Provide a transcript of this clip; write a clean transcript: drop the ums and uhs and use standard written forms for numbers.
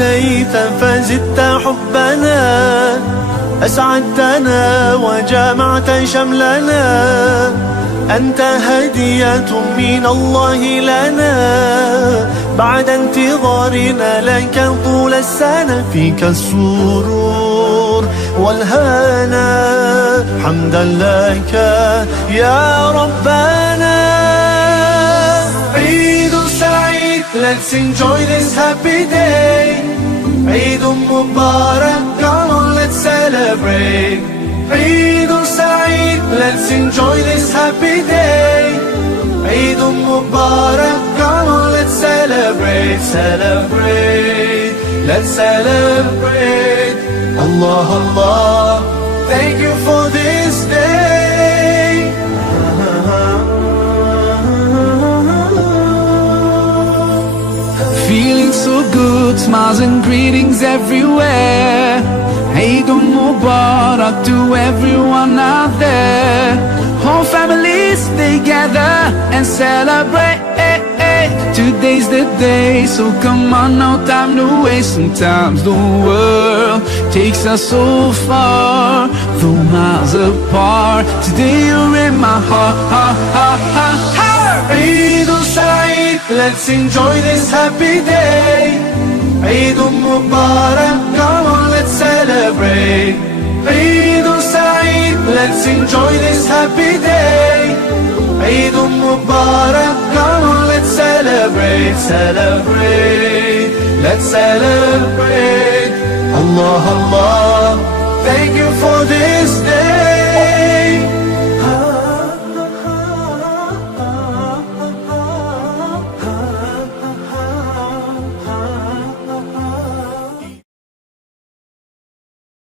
أتيت فزدت حبنا، أسعدتنا وجمعت شملنا، أنت هدية من الله لنا، بعد انتظارنا لك طول السنة، فيك السرور والهنا، حمدا لك يا ربنا. عيد سعيد, let's enjoy this happy day. عيد مبارك, come on let's celebrate. عيد سعيد, let's enjoy this happy day. عيد مبارك, come on let's celebrate, celebrate, let's celebrate. Allah Allah, thank you for this day. Feeling so good, smiles and greetings everywhere. Eid Mubarak to everyone out there. Whole families they gather and celebrate. Today's the day, so come on, no time to waste. Sometimes the world takes us so far, though miles apart. Today you're in my heart. Eid Saeed, let's enjoy this happy day. Eid Mubarak, come on let's celebrate. Eid Saeed, let's enjoy this happy day. Eid Mubarak, come on let's celebrate, celebrate, let's celebrate. Allah Allah, thank you for this.